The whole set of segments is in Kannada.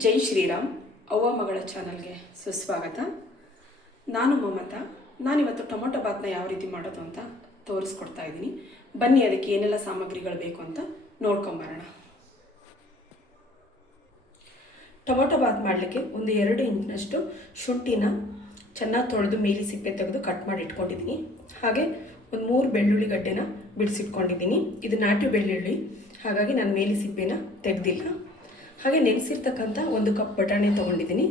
ಜೈ ಶ್ರೀರಾಮ್. ಅವ್ವ ಮಗಳ ಚಾನಲ್ಗೆ ಸುಸ್ವಾಗತ. ನಾನು ಮಮತಾ. ನಾನಿವತ್ತು ಟೊಮೊಟೊ ಬಾತ್ನ ಯಾವ ರೀತಿ ಮಾಡೋದು ಅಂತ ತೋರಿಸ್ಕೊಡ್ತಾ ಇದ್ದೀನಿ. ಬನ್ನಿ ಅದಕ್ಕೆ ಏನೆಲ್ಲ ಸಾಮಗ್ರಿಗಳು ಬೇಕು ಅಂತ ನೋಡ್ಕೊಂಬರೋಣ. ಟೊಮೊಟೊ ಬಾತ್ ಮಾಡಲಿಕ್ಕೆ ಒಂದು 2 ಇಂಚಿನಷ್ಟು ಶುಂಠಿನ ಚೆನ್ನಾಗಿ ತೊಳೆದು ಮೇಲಿ ಸಿಪ್ಪೆ ತೆಗೆದು ಕಟ್ ಮಾಡಿ ಇಟ್ಕೊಂಡಿದ್ದೀನಿ. ಹಾಗೆ ಒಂದು 3 ಬೆಳ್ಳುಳ್ಳಿ ಗಡ್ಡೆನ ಬಿಡಿಸಿಟ್ಕೊಂಡಿದ್ದೀನಿ. ಇದು ನಾಟಿ ಬೆಳ್ಳುಳ್ಳಿ, ಹಾಗಾಗಿ ನಾನು ಮೇಲಿ ಸಿಪ್ಪೆನ ತೆಗೆದಿಲ್ಲ. ಹಾಗೆ ನೆನೆಸಿರ್ತಕ್ಕಂಥ 1 ಕಪ್ ಬಟಾಣಿ ತೊಗೊಂಡಿದ್ದೀನಿ.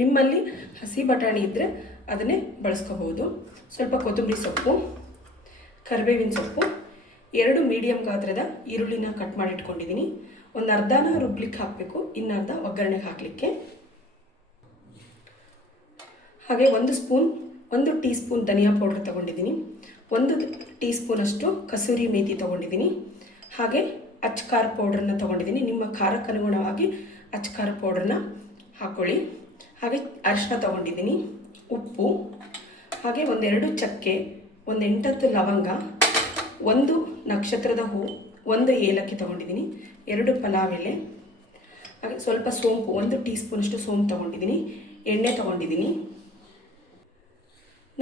ನಿಮ್ಮಲ್ಲಿ ಹಸಿ ಬಟಾಣಿ ಇದ್ದರೆ ಅದನ್ನೇ ಬಳಸ್ಕೋಬೋದು. ಸ್ವಲ್ಪ ಕೊತ್ತಂಬರಿ ಸೊಪ್ಪು, ಕರಿಬೇವಿನ ಸೊಪ್ಪು, 2 ಮೀಡಿಯಮ್ ಗಾತ್ರದ ಈರುಳ್ಳಿನ ಕಟ್ ಮಾಡಿ ಇಟ್ಕೊಂಡಿದ್ದೀನಿ. ಒಂದು ಅರ್ಧನ ರುಬ್ಲಿಕ್ಕೆ ಹಾಕಬೇಕು, ಇನ್ನರ್ಧ ಒಗ್ಗರಣೆಗೆ ಹಾಕಲಿಕ್ಕೆ. ಹಾಗೆ 1 ಟೀ ಸ್ಪೂನ್ ಧನಿಯಾ ಪೌಡರ್ ತೊಗೊಂಡಿದ್ದೀನಿ. 1 ಟೀ ಸ್ಪೂನಷ್ಟು ಕಸೂರಿ ಮೇಥಿ ತೊಗೊಂಡಿದ್ದೀನಿ. ಹಾಗೆ ಅಚ್ಕಾರ ಪೌಡ್ರನ್ನ ತೊಗೊಂಡಿದ್ದೀನಿ. ನಿಮ್ಮ ಖಾರಕ್ಕೆ ಅನುಗುಣವಾಗಿ ಅಚ್ಕಾರ ಪೌಡ್ರನ್ನ ಹಾಕ್ಕೊಳ್ಳಿ. ಹಾಗೆ ಅರಿಶಿನ ತೊಗೊಂಡಿದ್ದೀನಿ, ಉಪ್ಪು, ಹಾಗೆ 1-2 ಚಕ್ಕೆ, 8-10 ಲವಂಗ, 1 ನಕ್ಷತ್ರದ ಹೂವು, 1 ಏಲಕ್ಕಿ ತೊಗೊಂಡಿದ್ದೀನಿ, 2 ಪಲಾವ್ ಎಲೆ, ಹಾಗೆ ಸ್ವಲ್ಪ ಸೋಂಪು, 1 ಟೀ ಸ್ಪೂನಷ್ಟು ಸೋಂಪು ತೊಗೊಂಡಿದ್ದೀನಿ. ಎಣ್ಣೆ ತೊಗೊಂಡಿದ್ದೀನಿ.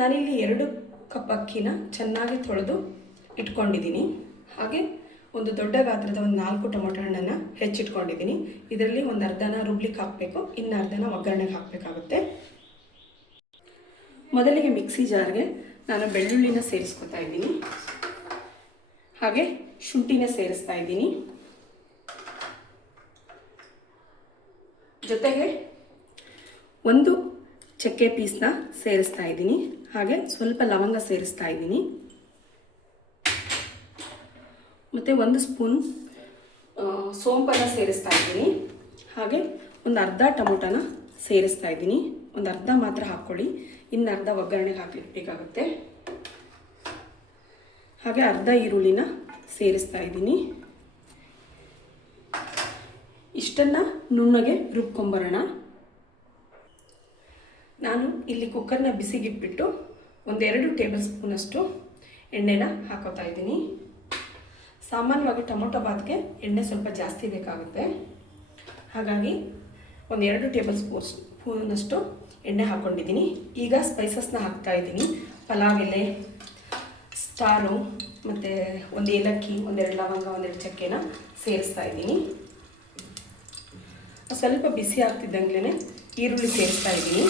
ನಾನಿಲ್ಲಿ 2 ಕಪ್ ಅಕ್ಕಿನ ಚೆನ್ನಾಗಿ ತೊಳೆದು ಇಟ್ಕೊಂಡಿದ್ದೀನಿ. ಹಾಗೆ ಒಂದು ದೊಡ್ಡ ಗಾತ್ರದ 4 ಟೊಮೊಟೊ ಹಣ್ಣನ್ನು ಹೆಚ್ಚಿಟ್ಕೊಂಡಿದ್ದೀನಿ. ಇದರಲ್ಲಿ ಒಂದು ಅರ್ಧನ ರುಬ್ಲಿಕ್ಕೆ ಹಾಕಬೇಕು, ಇನ್ನು ಅರ್ಧನ ಒಗ್ಗರಣೆಗೆ ಹಾಕಬೇಕಾಗುತ್ತೆ. ಮೊದಲಿಗೆ ಮಿಕ್ಸಿ ಜಾರ್ಗೆ ನಾನು ಬೆಳ್ಳುಳ್ಳಿನ ಸೇರಿಸ್ಕೊತಾ ಇದ್ದೀನಿ. ಹಾಗೆ ಶುಂಠಿನ ಸೇರಿಸ್ತಾ ಇದ್ದೀನಿ. ಜೊತೆಗೆ 1 ಚಕ್ಕೆ ಪೀಸ್ನ ಸೇರಿಸ್ತಾ ಇದ್ದೀನಿ. ಹಾಗೆ ಸ್ವಲ್ಪ ಲವಂಗ ಸೇರಿಸ್ತಾ ಇದ್ದೀನಿ. ಮತ್ತು 1 ಸ್ಪೂನ್ ಸೋಂಪನ್ನು ಸೇರಿಸ್ತಾ ಇದ್ದೀನಿ. ಹಾಗೆ ಒಂದು ಅರ್ಧ ಟೊಮೊಟೊನ ಸೇರಿಸ್ತಾ ಇದ್ದೀನಿ. ಒಂದು ಅರ್ಧ ಮಾತ್ರ ಹಾಕ್ಕೊಳ್ಳಿ, ಇನ್ನು ಅರ್ಧ ಒಗ್ಗರಣೆಗೆ ಹಾಕ್ಲಿಕ್ಕೆ ಬೇಕಾಗುತ್ತೆ. ಹಾಗೆ ಅರ್ಧ ಈರುಳ್ಳಿನ ಸೇರಿಸ್ತಾ ಇದ್ದೀನಿ. ಇಷ್ಟನ್ನು ನುಣ್ಣಗೆ ರುಬ್ಕೊಂಬರೋಣ. ನಾನು ಇಲ್ಲಿ ಕುಕ್ಕರ್ನ ಬಿಸಿಗಿಟ್ಬಿಟ್ಟು 1-2 ಟೇಬಲ್ ಸ್ಪೂನಷ್ಟು ಎಣ್ಣೆನ ಹಾಕೋತಾ ಇದ್ದೀನಿ. ಸಾಮಾನ್ಯವಾಗಿ ಟೊಮೊಟೊ ಬಾತ್ಗೆ ಎಣ್ಣೆ ಸ್ವಲ್ಪ ಜಾಸ್ತಿ ಬೇಕಾಗುತ್ತೆ, ಹಾಗಾಗಿ 1-2 ಟೇಬಲ್ ಸ್ಪೂನಷ್ಟು ಎಣ್ಣೆ ಹಾಕ್ಕೊಂಡಿದ್ದೀನಿ. ಈಗ ಸ್ಪೈಸಸ್ನ ಹಾಕ್ತಾ ಇದ್ದೀನಿ. ಪಲಾವ್ ಎಲೆ, ಸ್ಟಾರು, ಮತ್ತು 1 ಏಲಕ್ಕಿ, 1-2 ಲವಂಗ, 1-2 ಚಕ್ಕೆನ ಸೇರಿಸ್ತಾ ಇದ್ದೀನಿ. ಸ್ವಲ್ಪ ಬಿಸಿ ಆಗ್ತಿದ್ದಂಗೆ ಈರುಳ್ಳಿ ಸೇರಿಸ್ತಾ ಇದ್ದೀನಿ.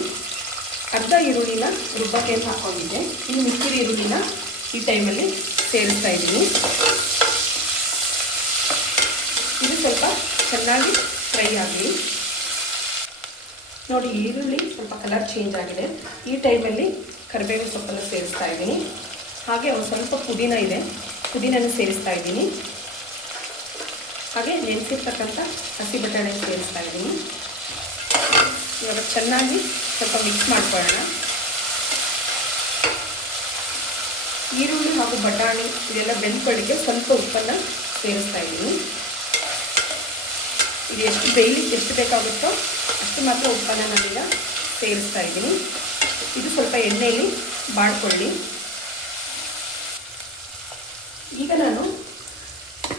ಅರ್ಧ ಈರುಳ್ಳಿನ ರುಬ್ಬಕ್ಕೆ ಹಾಕ್ಕೊಂಡಿದ್ದೆ. ಇನ್ನು ಮಿಕ್ಕಿದ ಈರುಳ್ಳಿನ ಈ ಟೈಮಲ್ಲಿ ಸೇರಿಸ್ತಾ ಇದ್ದೀನಿ. ಇದು ಸ್ವಲ್ಪ ಚೆನ್ನಾಗಿ ಫ್ರೈ ಆಗಲಿ. ನೋಡಿ, ಈರುಳ್ಳಿ ಸ್ವಲ್ಪ ಕಲರ್ ಚೇಂಜ್ ಆಗಿದೆ. ಈ ಟೈಮಲ್ಲಿ ಕರಿಬೇವಿನ ಸೊಪ್ಪನ್ನು ಸೇರಿಸ್ತಾ ಇದ್ದೀನಿ. ಹಾಗೆ ಒಂದು ಸ್ವಲ್ಪ ಪುದೀನ ಇದೆ, ಪುದೀನನ್ನು ಸೇರಿಸ್ತಾ ಇದ್ದೀನಿ. ಹಾಗೆ ನೆನೆಸಿರ್ತಕ್ಕಂಥ ಹಸಿ ಬಟಾಣಿ ಸೇರಿಸ್ತಾ ಇದ್ದೀನಿ. ಇವಾಗ ಚೆನ್ನಾಗಿ ಸ್ವಲ್ಪ ಮಿಕ್ಸ್ ಮಾಡ್ಕೊಳ್ಳೋಣ. ಈರುಳ್ಳಿ ಹಾಗೂ ಬಟಾಣಿ ಇದೆಲ್ಲ ಬೆಂದ್ಕೊಳ್ಳಿಕ್ಕೆ ಸ್ವಲ್ಪ ಉಪ್ಪನ್ನು ಸೇರಿಸ್ತಾ ಇದ್ದೀನಿ. ಇದು ಎಷ್ಟು ಬೇಕಾಗುತ್ತೋ ಅಷ್ಟು ಮಾತ್ರ ಉಪ್ಪನ್ನು ನಾನೀಗ ಸೇರಿಸ್ತಾ ಇದ್ದೀನಿ. ಇದು ಸ್ವಲ್ಪ ಎಣ್ಣೆಯಲ್ಲಿ ಬಾಡ್ಕೊಳ್ಳಿ. ಈಗ ನಾನು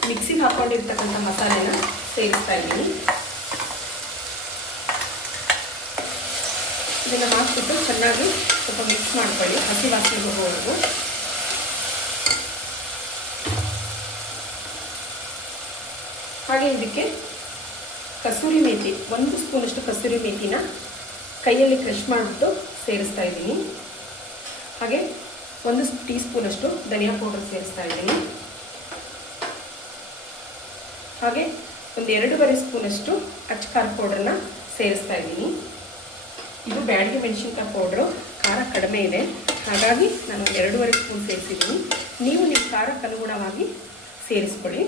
ಮಿಕ್ಸಿಗೆ ಹಾಕ್ಕೊಂಡಿರ್ತಕ್ಕಂಥ ಮಸಾಲೆನ ಸೇರಿಸ್ತಾ ಇದ್ದೀನಿ. ಇದನ್ನು ಹಾಕ್ಬಿಟ್ಟು ಚೆನ್ನಾಗಿ ಸ್ವಲ್ಪ ಮಿಕ್ಸ್ ಮಾಡ್ಕೊಳ್ಳಿ, ಹಸಿ ವಾಸನೆ ಹೋಗೋವರೆಗೂ. ಹಾಗೆ ಇದಕ್ಕೆ ಕಸೂರಿ ಮೇಥಿ, 1 ಸ್ಪೂನಷ್ಟು ಕಸೂರಿ ಮೇಥಿನ ಕೈಯಲ್ಲಿ ಕ್ರಷ್ ಮಾಡಿಬಿಟ್ಟು ಸೇರಿಸ್ತಾ ಇದ್ದೀನಿ. ಹಾಗೆ 1 ಟೀ ಸ್ಪೂನಷ್ಟು ಧನಿಯಾ ಪೌಡರ್ ಸೇರಿಸ್ತಾ ಇದ್ದೀನಿ. ಹಾಗೆ 1-2.5 ಸ್ಪೂನಷ್ಟು ಅಚ್ಕಾರ ಪೌಡ್ರನ್ನ ಸೇರಿಸ್ತಾ ಇದ್ದೀನಿ. ಇದು ಬ್ಯಾಡಗಿ ಮೆಣಸಿನ್ಕಾಯಿ ಪೌಡ್ರು, ಖಾರ ಕಡಿಮೆ ಇದೆ, ಹಾಗಾಗಿ ನಾನು 2.5 ಸ್ಪೂನ್ ಸೇರಿಸಿದ್ದೀನಿ. ನೀವು ನಿಮ್ಮ ಖಾರಕ್ಕೆ ಅನುಗುಣವಾಗಿ ಸೇರಿಸ್ಕೊಳ್ಳಿ.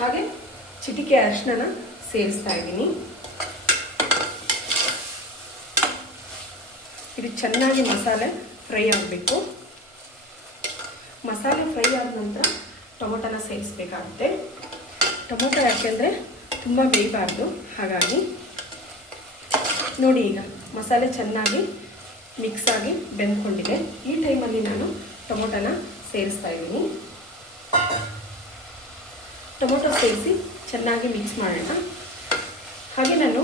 ಹಾಗೆ ಚಿಟಿಕೆ ಅರಿಶಿನ ಸೇರಿಸ್ತಾ ಇದ್ದೀನಿ. ಇದು ಚೆನ್ನಾಗಿ ಮಸಾಲೆ ಫ್ರೈ ಆಗಬೇಕು. ಮಸಾಲೆ ಫ್ರೈ ಆದ ನಂತರ ಟೊಮೊಟೊನ ಸೇರಿಸಬೇಕಾಗುತ್ತೆ. ಟೊಮೊಟೊ ಯಾಕೆಂದರೆ ತುಂಬ ಬೇಯಬಾರ್ದು, ಹಾಗಾಗಿ ನೋಡಿ ಈಗ ಮಸಾಲೆ ಚೆನ್ನಾಗಿ ಮಿಕ್ಸ್ ಆಗಿ ಬೆಂದ್ಕೊಂಡಿದೆ. ಈ ಟೈಮಲ್ಲಿ ನಾನು ಟೊಮೊಟೊನ ಸೇರಿಸ್ತಾ ಇದ್ದೀನಿ. ಟೊಮೊಟೊ ಸೇರಿಸಿ ಚೆನ್ನಾಗಿ ಮಿಕ್ಸ್ ಮಾಡೋಣ. ಹಾಗೆ ನಾನು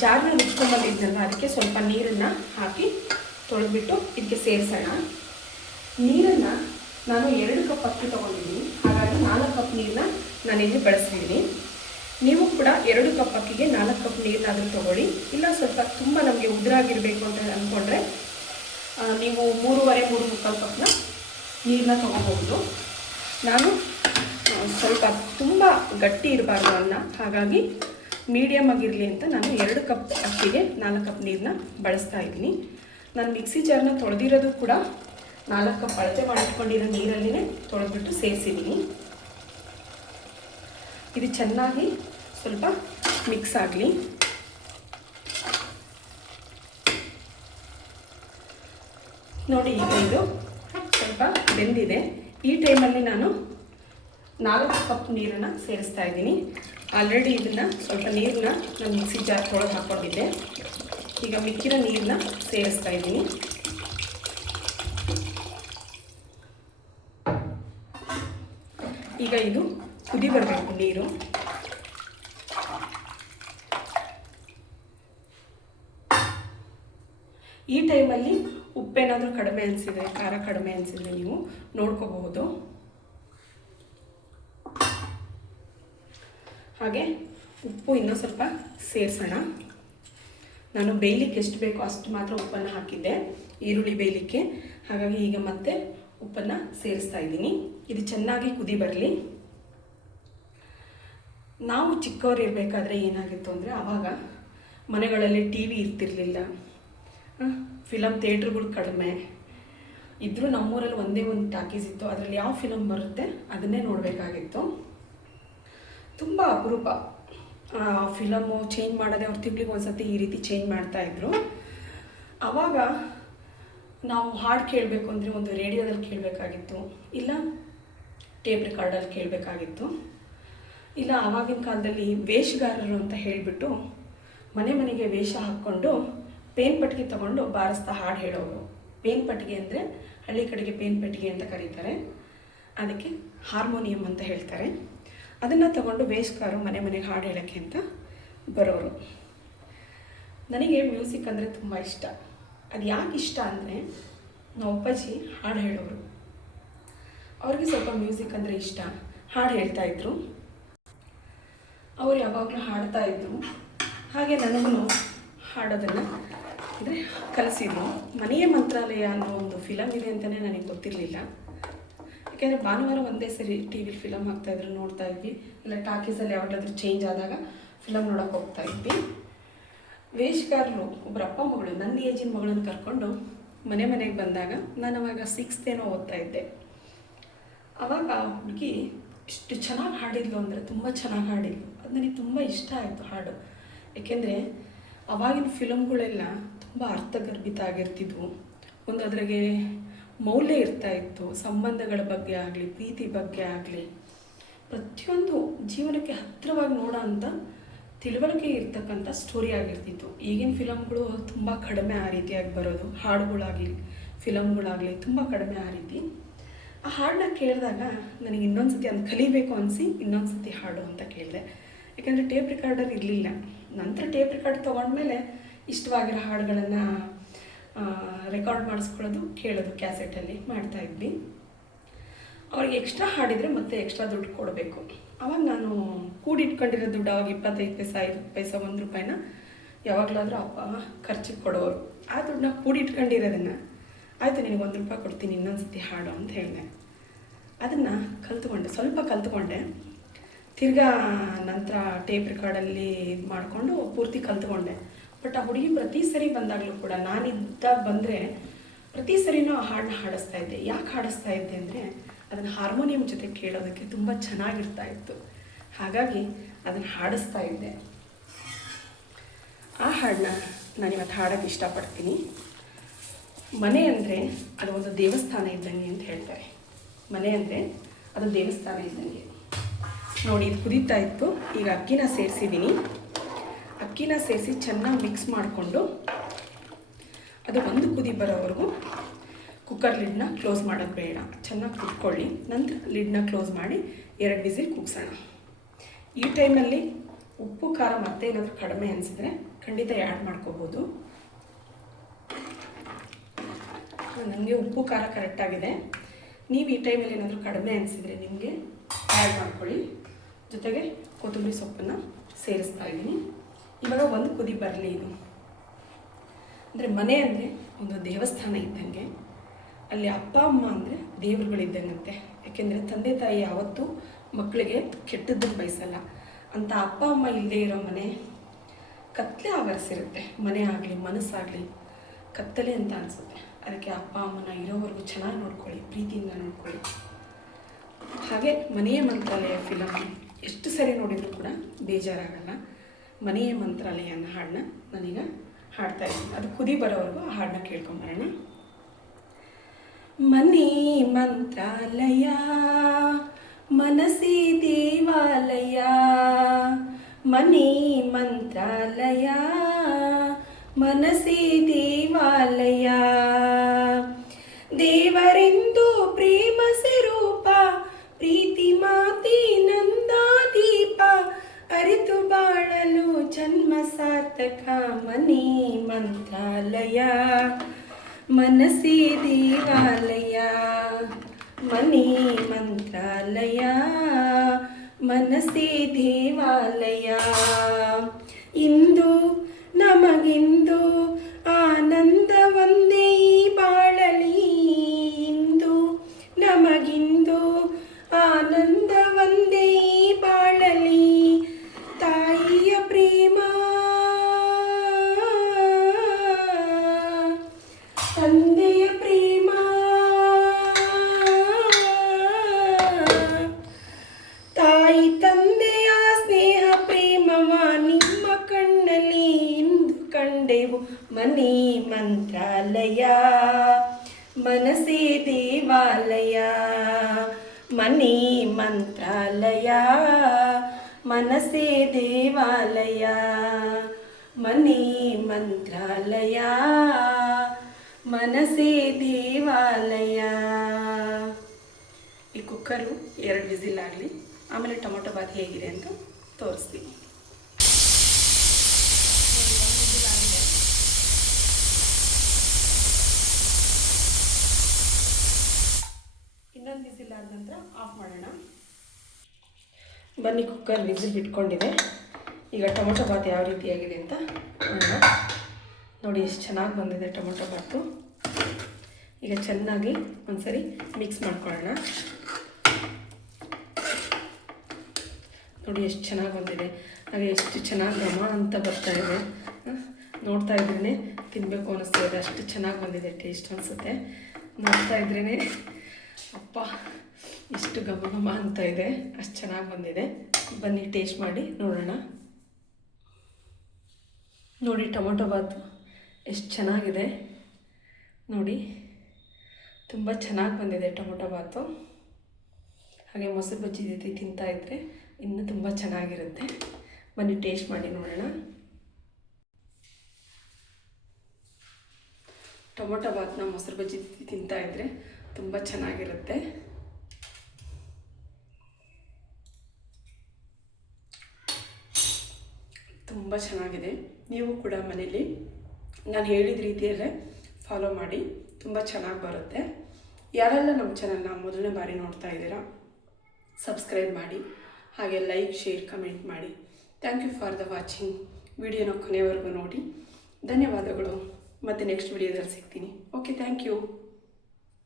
ಜಾರ್ನ ರುಬ್ಕೊಂಡ್ಬಂದಿದ್ನಲ್ಲ, ಅದಕ್ಕೆ ಸ್ವಲ್ಪ ನೀರನ್ನು ಹಾಕಿ ತೊಳೆದ್ಬಿಟ್ಟು ಇದಕ್ಕೆ ಸೇರಿಸೋಣ. ನೀರನ್ನು ನಾನು 2 ಕಪ್ ಅಕ್ಕಿ ತೊಗೊಂಡಿದ್ದೀನಿ, ಹಾಗಾಗಿ 4 ಕಪ್ ನೀರನ್ನ ನಾನಿಲ್ಲಿ ಬಳಸ್ತಿದ್ದೀನಿ. ನೀವು ಕೂಡ 2 ಕಪ್ ಅಕ್ಕಿಗೆ 4 ಕಪ್ ನೀರನ್ನಾದರೂ ತೊಗೊಳ್ಳಿ. ಇಲ್ಲ ಸ್ವಲ್ಪ ತುಂಬ ನಮಗೆ ಉದುರಾಗಿರಬೇಕು ಅಂತ ಅಂದ್ಕೊಂಡ್ರೆ ನೀವು 3.5-3.25 ಕಪ್ನ ನೀರನ್ನ ತೊಗೋಬಹುದು. ನಾನು ಸ್ವಲ್ಪ ತುಂಬ ಗಟ್ಟಿ ಇರಬಾರ್ದು ಅನ್ನ, ಹಾಗಾಗಿ ಮೀಡಿಯಮ್ ಆಗಿರಲಿ ಅಂತ ನಾನು 2 ಕಪ್ ಅಕ್ಕಿಗೆ 4 ಕಪ್ ನೀರನ್ನ ಬಳಸ್ತಾ ಇದ್ದೀನಿ. ನಾನು ಮಿಕ್ಸಿ ಜಾರ್ನ ತೊಳೆದಿರೋದು ಕೂಡ 4 ಕಪ್ ಅಳತೆ ಮಾಡಿಟ್ಕೊಂಡಿರೋ ನೀರಲ್ಲಿನೇ ತೊಳೆದ್ಬಿಟ್ಟು ಸೇರಿಸಿದ್ದೀನಿ. ಇದು ಚೆನ್ನಾಗಿ ಸ್ವಲ್ಪ ಮಿಕ್ಸ್ ಆಗಲಿ. ನೋಡಿ, ಈಗ ಇದು ಸ್ವಲ್ಪ ಬೆಂದಿದೆ. ಈ ಟೈಮಲ್ಲಿ ನಾನು 4 ಕಪ್ ನೀರನ್ನು ಸೇರಿಸ್ತಾ ಇದ್ದೀನಿ. ಆಲ್ರೆಡಿ ಇದನ್ನು ಸ್ವಲ್ಪ ನೀರನ್ನ ನಾನು ಮಿಕ್ಸಿ ಜಾರ್ ತೊಳೆದು ಹಾಕ್ಕೊಂಡಿದ್ದೆ. ಈಗ ಮಿಕ್ಕಿರೋ ನೀರನ್ನ ಸೇರಿಸ್ತಾ ಇದ್ದೀನಿ. ಈಗ ಇದು ಕುದಿ ಬರಬೇಕು ನೀರು. ಈ ಟೈಮಲ್ಲಿ ಉಪ್ಪೇನಾದರೂ ಕಡಿಮೆ ಅನಿಸಿದರೆ, ಖಾರ ಕಡಿಮೆ ಅನಿಸಿದರೆ ನೀವು ನೋಡ್ಕೋಬಹುದು. ಹಾಗೆ ಉಪ್ಪು ಇನ್ನೂ ಸ್ವಲ್ಪ ಸೇರಿಸೋಣ. ನಾನು ಬೇಯಲಿಕ್ಕೆ ಎಷ್ಟು ಬೇಕೋ ಅಷ್ಟು ಮಾತ್ರ ಉಪ್ಪನ್ನು ಹಾಕಿದ್ದೆ, ಈರುಳ್ಳಿ ಬೇಯಲಿಕ್ಕೆ. ಹಾಗಾಗಿ ಈಗ ಮತ್ತೆ ಉಪ್ಪನ್ನು ಸೇರಿಸ್ತಾ ಇದ್ದೀನಿ. ಇದು ಚೆನ್ನಾಗಿ ಕುದಿ ಬರಲಿ. ನಾವು ಚಿಕ್ಕವರು ಇರಬೇಕಾದ್ರೆ ಏನಾಗಿತ್ತು ಅಂದರೆ, ಆವಾಗ ಮನೆಗಳಲ್ಲಿ TV ಇರ್ತಿರಲಿಲ್ಲ, ಫಿಲಮ್ ಥಿಯೇಟ್ರುಗಳು ಕಡಿಮೆ ಇದ್ದರೂ ನಮ್ಮೂರಲ್ಲಿ ಒಂದೇ ಒಂದು ಟಾಕೀಸ್ ಇತ್ತು. ಅದರಲ್ಲಿ ಯಾವ ಫಿಲಮ್ ಬರುತ್ತೆ ಅದನ್ನೇ ನೋಡಬೇಕಾಗಿತ್ತು. ತುಂಬ ಅಪರೂಪ ಫಿಲಮು ಚೇಂಜ್ ಮಾಡೋದೇ, ಅವ್ರು ತಿಂಗಳಿಗೆ ಒಂದ್ಸತಿ ಈ ರೀತಿ ಚೇಂಜ್ ಮಾಡ್ತಾಯಿದ್ರು. ಆವಾಗ ನಾವು ಹಾಡು ಕೇಳಬೇಕು ಅಂದರೆ ಒಂದು ರೇಡಿಯೋದಲ್ಲಿ ಕೇಳಬೇಕಾಗಿತ್ತು, ಇಲ್ಲ ಟೇಪ್ ರೆಕಾರ್ಡಲ್ಲಿ ಕೇಳಬೇಕಾಗಿತ್ತು. ಇಲ್ಲ ಆವಾಗಿನ ಕಾಲದಲ್ಲಿ ವೇಷಗಾರರು ಅಂತ ಹೇಳಿಬಿಟ್ಟು ಮನೆ ಮನೆಗೆ ವೇಷ ಹಾಕ್ಕೊಂಡು ಪೇನ್ ಪಟ್ಟಿಗೆ ತೊಗೊಂಡು ಬಾರಿಸ್ತಾ ಹಾಡು ಹೇಳೋರು. ಪೇನ್ ಪಟ್ಟಿಗೆ ಅಂದರೆ ಹಳ್ಳಿ ಕಡೆಗೆ ಪೇನ್ ಪಟ್ಟಿಗೆ ಅಂತ ಕರೀತಾರೆ, ಅದಕ್ಕೆ ಹಾರ್ಮೋನಿಯಂ ಅಂತ ಹೇಳ್ತಾರೆ. ಅದನ್ನು ತಗೊಂಡು ವೇಷಗಾರರು ಮನೆ ಮನೆಗೆ ಹಾಡು ಹೇಳೋಕ್ಕೆ ಅಂತ ಬರೋರು. ನನಗೆ ಮ್ಯೂಸಿಕ್ ಅಂದರೆ ತುಂಬ ಇಷ್ಟ. ಅದು ಯಾಕೆ ಇಷ್ಟ ಅಂದರೆ, ನಮ್ಮ ಅಪ್ಪಾಜಿ ಹಾಡು ಹೇಳೋರು, ಅವ್ರಿಗೆ ಸ್ವಲ್ಪ ಮ್ಯೂಸಿಕ್ ಅಂದರೆ ಇಷ್ಟ, ಹಾಡು ಹೇಳ್ತಾಯಿದ್ರು. ಅವರು ಯಾವಾಗಲೂ ಹಾಡ್ತಾಯಿದ್ರು. ಹಾಗೆ ನನಗೂ ಹಾಡೋದನ್ನು ಅಂದರೆ ಕಲಿಸಿದ್ರು. ಮನೆಯ ಮಂತ್ರಾಲಯ ಅನ್ನೋ ಒಂದು ಫಿಲಮ್ ಇದೆ ಅಂತಲೇ ನನಗೆ ಗೊತ್ತಿರಲಿಲ್ಲ. ಯಾಕೆಂದರೆ ಭಾನುವಾರ ಒಂದೇ ಸರಿ TV ಫಿಲಮ್ ಹಾಕ್ತಾಯಿದ್ರು, ನೋಡ್ತಾ ಇದ್ವಿ. ಇಲ್ಲ ಟಾಕೀಸಲ್ಲಿ ಯಾವಾಗಲಾದ್ರೂ ಚೇಂಜ್ ಆದಾಗ ಫಿಲಮ್ ನೋಡೋಕೆ ಹೋಗ್ತಾ ಇದ್ವಿ. ವೇಷಗಾರರು ಒಬ್ಬರ ಅಪ್ಪ ಮಗಳು, ನನ್ನ ಏಜಿನ ಮಗಳನ್ನು ಕರ್ಕೊಂಡು ಮನೆ ಮನೆಗೆ ಬಂದಾಗ, ನಾನು ಅವಾಗ 6th ಏನೋ ಓದ್ತಾ ಇದ್ದೆ. ಆವಾಗ ಹುಡುಗಿ ಎಷ್ಟು ಚೆನ್ನಾಗಿ ಹಾಡಿದ್ಲು ಅಂದರೆ ತುಂಬ ಚೆನ್ನಾಗಿ ಹಾಡಿದ್ಲು. ಅದು ನನಗೆ ತುಂಬ ಇಷ್ಟ ಆಯಿತು ಹಾಡು. ಏಕೆಂದರೆ ಅವಾಗಿನ ಫಿಲಮ್ಗಳೆಲ್ಲ ತುಂಬ ಅರ್ಥಗರ್ಭಿತ ಆಗಿರ್ತಿದ್ವು. ಒಂದು ಅದ್ರಾಗೆ ಮೌಲ್ಯ ಇರ್ತಾಯಿತ್ತು. ಸಂಬಂಧಗಳ ಬಗ್ಗೆ ಆಗಲಿ, ಪ್ರೀತಿ ಬಗ್ಗೆ ಆಗಲಿ, ಪ್ರತಿಯೊಂದು ಜೀವನಕ್ಕೆ ಹತ್ತಿರವಾಗಿ ನೋಡೋ ಅಂಥ ತಿಳುವಳಿಕೆ ಇರ್ತಕ್ಕಂಥ ಸ್ಟೋರಿ ಆಗಿರ್ತಿತ್ತು. ಈಗಿನ ಫಿಲಮ್ಗಳು ತುಂಬ ಕಡಿಮೆ ಆ ರೀತಿಯಾಗಿ ಬರೋದು. ಹಾಡುಗಳಾಗಲಿ ಫಿಲಮ್ಗಳಾಗಲಿ ತುಂಬ ಕಡಿಮೆ ಆ ರೀತಿ. ಆ ಹಾಡನ್ನ ಕೇಳಿದಾಗ ನನಗೆ ಇನ್ನೊಂದು ಸತಿ ಅದು ಕಲಿಬೇಕು ಅನಿಸಿ ಇನ್ನೊಂದು ಸತಿ ಹಾಡು ಅಂತ ಕೇಳಿದೆ. ಯಾಕೆಂದರೆ ಟೇಪ್ ರೆಕಾರ್ಡರ್ ಇರಲಿಲ್ಲ. ನಂತರ ಟೇಪ್ ರೆಕಾರ್ಡ್ ತೊಗೊಂಡ್ಮೇಲೆ ಇಷ್ಟವಾಗಿರೋ ಹಾಡುಗಳನ್ನು ರೆಕಾರ್ಡ್ ಮಾಡಿಸ್ಕೊಳ್ಳೋದು, ಕೇಳೋದು ಕ್ಯಾಸೆಟಲ್ಲಿ ಮಾಡ್ತಾಯಿದ್ವಿ. ಅವ್ರಿಗೆ ಎಕ್ಸ್ಟ್ರಾ ಹಾಡಿದರೆ ಮತ್ತೆ ಎಕ್ಸ್ಟ್ರಾ ದುಡ್ಡು ಕೊಡಬೇಕು. ಆವಾಗ ನಾನು ಕೂಡಿಟ್ಕೊಂಡಿರೋ ದುಡ್ಡು, ಅವಾಗ 25 ಪೈಸೆ 5 ಪೈಸೆ 1 ರೂಪಾಯಿನ ಯಾವಾಗಲಾದರೂ ಅಪ್ಪ ಖರ್ಚಿಗೆ ಕೊಡೋರು. ಆ ದುಡ್ಡನ್ನ ಕೂಡಿಟ್ಕೊಂಡಿರೋದನ್ನು, ಆಯಿತು ನಿನಗೆ 1 ರೂಪಾಯಿ ಕೊಡ್ತೀನಿ ಇನ್ನೊಂದು ಸತಿ ಹಾಡು ಅಂತ ಹೇಳಿದೆ. ಅದನ್ನು ಕಲ್ತ್ಕೊಂಡೆ, ಸ್ವಲ್ಪ ಕಲ್ತ್ಕೊಂಡೆ. ತಿರ್ಗಾ ನಂತರ ಟೇಪ್ ರೆಕಾರ್ಡಲ್ಲಿ ಇದು ಮಾಡಿಕೊಂಡು ಪೂರ್ತಿ ಕಲ್ತ್ಕೊಂಡೆ. ಬಟ್ ಆ ಹುಡುಗಿ ಪ್ರತಿ ಸರಿ ಬಂದಾಗಲೂ ಕೂಡ, ನಾನಿದ್ದಾಗ ಬಂದರೆ ಪ್ರತಿ ಸರಿನೂ ಆ ಹಾಡನ್ನ ಹಾಡಿಸ್ತಾ ಇದ್ದೆ. ಯಾಕೆ ಹಾಡಿಸ್ತಾ ಇದ್ದೆ ಅಂದರೆ, ಅದನ್ನು ಹಾರ್ಮೋನಿಯಂ ಜೊತೆ ಕೇಳೋದಕ್ಕೆ ತುಂಬ ಚೆನ್ನಾಗಿರ್ತಾ ಇತ್ತು. ಹಾಗಾಗಿ ಅದನ್ನು ಹಾಡಿಸ್ತಾ ಇದ್ದೆ. ಆ ಹಾಡನ್ನ ನಾನಿವತ್ತು ಹಾಡೋಕ್ಕೆ ಇಷ್ಟಪಡ್ತೀನಿ. ಮನೆ ಅಂದರೆ ಅದು ಒಂದು ದೇವಸ್ಥಾನ ಇದ್ದಂಗೆ ಅಂತ ಹೇಳ್ತಾರೆ. ಮನೆ ಅಂದರೆ ಅದು ದೇವಸ್ಥಾನ ಇದ್ದಂಗೆ. ನೋಡಿ, ಇದು ಕುದೀತಾ ಇತ್ತು. ಈಗ ಅಕ್ಕಿನ ಸೇರಿಸಿದ್ದೀನಿ. ಅಕ್ಕಿನ ಸೇರಿಸಿ ಚೆನ್ನಾಗಿ ಮಿಕ್ಸ್ ಮಾಡಿಕೊಂಡು ಅದು ಒಂದು ಕುದಿ ಬರೋವರೆಗೂ ಕುಕ್ಕರ್ ಲಿಡ್ನ ಕ್ಲೋಸ್ ಮಾಡೋದು ಬೇಡ. ಚೆನ್ನಾಗಿ ಕುಟ್ಕೊಳ್ಳಿ. ನಂತರ ಲಿಡ್ನ ಕ್ಲೋಸ್ ಮಾಡಿ 2 ವಿಸಿಲ್ ಕೂಗ್ಸೋಣ. ಈ ಟೈಮಲ್ಲಿ ಉಪ್ಪು ಖಾರ ಮತ್ತೆ ಏನಾದರೂ ಕಡಿಮೆ ಅನಿಸಿದ್ರೆ ಖಂಡಿತ ಆ್ಯಡ್ ಮಾಡ್ಕೋಬೋದು. ನನಗೆ ಉಪ್ಪು ಖಾರ ಕರೆಕ್ಟಾಗಿದೆ. ನೀವು ಈ ಟೈಮಲ್ಲಿ ಏನಾದರೂ ಕಡಿಮೆ ಅನಿಸಿದರೆ ನಿಮಗೆ ಆ್ಯಡ್ ಮಾಡ್ಕೊಳ್ಳಿ. ಜೊತೆಗೆ ಕೊತ್ತಂಬರಿ ಸೊಪ್ಪನ್ನು ಸೇರಿಸ್ತಾ ಇದ್ದೀನಿ. ಇವಾಗ ಒಂದು ಕುದಿ ಬರಲಿ. ಇದು ಅಂದರೆ ಮನೆ ಅಂದರೆ ಒಂದು ದೇವಸ್ಥಾನ ಇದ್ದಂಗೆ, ಅಲ್ಲಿ ಅಪ್ಪ ಅಮ್ಮ ಅಂದರೆ ದೇವರುಗಳಿದ್ದಂಗಂತೆ. ಯಾಕೆಂದರೆ ತಂದೆ ತಾಯಿ ಯಾವತ್ತೂ ಮಕ್ಕಳಿಗೆ ಕೆಟ್ಟದ್ದನ್ನು ಬಯಸಲ್ಲ. ಅಂತ ಅಪ್ಪ ಅಮ್ಮ ಇಲ್ಲದೆ ಇರೋ ಮನೆ ಕತ್ತಲೆ ಆವರಿಸಿರುತ್ತೆ. ಮನೆ ಆಗಲಿ ಮನಸ್ಸಾಗಲಿ ಕತ್ತಲೆ ಅಂತ ಅನಿಸುತ್ತೆ. ಅದಕ್ಕೆ ಅಪ್ಪ ಅಮ್ಮನ ಇರೋವರೆಗೂ ಚೆನ್ನಾಗಿ ನೋಡ್ಕೊಳ್ಳಿ, ಪ್ರೀತಿಯಿಂದ ನೋಡ್ಕೊಳ್ಳಿ. ಹಾಗೆ ಮನೆಯ ಮಂತ್ರಾಲಯ ಫಿಲಮ್ ಎಷ್ಟು ಸರಿ ನೋಡಿದರೂ ಕೂಡ ಬೇಜಾರಾಗಲ್ಲ. ಮನೆಯ ಮಂತ್ರಾಲಯ ಅನ್ನೋ ಹಾಡನ್ನ ನಾನೀಗ ಹಾಡ್ತಾ ಇದ್ದೀನಿ. ಅದು ಕುದಿ ಬರೋವರೆಗೂ ಆ ಹಾಡನ್ನ ಕೇಳ್ಕೊಂಬರೋಣ. ಮನೆ ಮಂತ್ರಾಲಯ ಮನಸ್ಸೇ ದೇವಾಲಯ, ಮನೆ ಮಂತ್ರಾಲಯ ಮನಸ್ಸೇ ದೇವಾಲಯ. ದೇವರೆಂದು ಪ್ರೇಮ ಸ್ವರೂಪ, ಪ್ರೀತಿ ಮಾತೆ ನಂದಾದೀಪ, ಅರಿತು ಬಾಳಲು ಜನ್ಮ ಸಾರ್ಥಕ. ಮನೆ ಮಂತ್ರಾಲಯ ಮನಸ್ಸೇ ದೇವಾಲಯ, ಮನೆ ಮಂತ್ರಾಲಯ ಮನಸ್ಸೇ ದೇವಾಲಯ. ಇಂದು ನಮಗಿಂದು ಆನಂದ ಒಂದೇ ಬಾಳಲಿ, ಇಂದು ನಮಗಿಂದು ಆನಂದ ಒಂದೇ ಬಾಳಲಿ. ತಾಯಿಯ ಪ್ರೇಮ ತಂದೆಯ ಪ್ರೇಮ, ತಾಯಿ ತಂದೆಯ ಸ್ನೇಹ ಪ್ರೇಮವ ನಿಮ್ಮ ಕಣ್ಣಲ್ಲಿ ಇಂದು ಕಂಡೆವು. ಮನೆ ಮಂತ್ರಾಲಯ ಮನಸ್ಸೇ ದೇವಾಲಯ, ಮನೆ ಮಂತ್ರಾಲಯ ಮನಸ್ಸೇ ದೇವಾಲಯ, ಮನೆ ಮಂತ್ರಾಲಯ ಮನಸ್ಸೇ ದೇವಾಲಯ. ಈ ಕುಕ್ಕರು 2 ವಿಸಿಲ್ ಆಗಲಿ, ಆಮೇಲೆ ಟೊಮೊಟೊ ಬಾತ್ ಹೇಗಿದೆ ಅಂತ ತೋರಿಸ್ತೀನಿ. ಇನ್ನೊಂದು ವಿಸಿಲ್ ಆದ ನಂತರ ಆಫ್ ಮಾಡೋಣ. ಬನ್ನಿ, ಕುಕ್ಕರ್ ವಿಸಿಲ್ ಬಿಟ್ಕೊಂಡಿದೆ. ಈಗ ಟೊಮೊಟೊ ಬಾತ್ ಯಾವ ರೀತಿಯಾಗಿದೆ ಅಂತ ನೋಡೋಣ. ನೋಡಿ ಎಷ್ಟು ಚೆನ್ನಾಗಿ ಬಂದಿದೆ ಟೊಮೊಟೊ ಬಾತು. ಈಗ ಚೆನ್ನಾಗಿ ಒಂದ್ಸರಿ ಮಿಕ್ಸ್ ಮಾಡ್ಕೊಳ್ಳೋಣ. ನೋಡಿ ಎಷ್ಟು ಚೆನ್ನಾಗಿ ಬಂದಿದೆ. ಹಾಗೆ ಎಷ್ಟು ಚೆನ್ನಾಗಿ ಘಮ ಅಂತ ಬರ್ತಾ ಇದೆ. ನೋಡ್ತಾ ಇದ್ರೇ ತಿನ್ನಬೇಕು ಅನ್ನಿಸ್ತಾ ಇದೆ. ಅಷ್ಟು ಚೆನ್ನಾಗಿ ಬಂದಿದೆ. ಟೇಸ್ಟ್ ಅನಿಸುತ್ತೆ. ನೋಡ್ತಾ ಇದ್ರೇ ಅಪ್ಪ ಎಷ್ಟು ಘಮ ಘಮ ಅಂತ ಇದೆ. ಅಷ್ಟು ಚೆನ್ನಾಗಿ ಬಂದಿದೆ. ಬನ್ನಿ ಟೇಸ್ಟ್ ಮಾಡಿ ನೋಡೋಣ. ನೋಡಿ ಟೊಮೊಟೊ ಬಾತು ಎಷ್ಟು ಚೆನ್ನಾಗಿದೆ. ನೋಡಿ ತುಂಬ ಚೆನ್ನಾಗಿ ಬಂದಿದೆ ಟೊಮೊಟೊ ಬಾತು. ಹಾಗೆ ಮೊಸರು ಬಜ್ಜಿ ಜೊತೆ ತಿಂತಾಯಿದ್ರೆ ಇನ್ನೂ ತುಂಬ ಚೆನ್ನಾಗಿರುತ್ತೆ. ಬನ್ನಿ ಟೇಸ್ಟ್ ಮಾಡಿ ನೋಡೋಣ. ಟೊಮೊಟೊ ಬಾತನ್ನ ಮೊಸರು ಬಜ್ಜಿ ಜೊತೆ ತಿಂತಾಯಿದ್ರೆ ತುಂಬ ಚೆನ್ನಾಗಿರುತ್ತೆ. ತುಂಬ ಚೆನ್ನಾಗಿದೆ. ನೀವು ಕೂಡ ಮನೇಲಿ ನಾನು ಹೇಳಿದ ರೀತಿಯಲ್ಲೇ ಫಾಲೋ ಮಾಡಿ, ತುಂಬ ಚೆನ್ನಾಗಿ ಬರುತ್ತೆ. ಯಾರೆಲ್ಲ ನಮ್ಮ ಚಾನಲ್ನ ಮೊದಲನೇ ಬಾರಿ ನೋಡ್ತಾ ಇದ್ದೀರಾ, ಸಬ್ಸ್ಕ್ರೈಬ್ ಮಾಡಿ, ಹಾಗೆ ಲೈಕ್, ಶೇರ್, ಕಮೆಂಟ್ ಮಾಡಿ. Thank you for the watching. ವಿಡಿಯೋನ ಕೊನೆಯವರೆಗೂ ನೋಡಿ. ಧನ್ಯವಾದಗಳು. ಮತ್ತು ನೆಕ್ಸ್ಟ್ ವಿಡಿಯೋದಲ್ಲಿ ಸಿಗ್ತೀನಿ. Okay, thank you.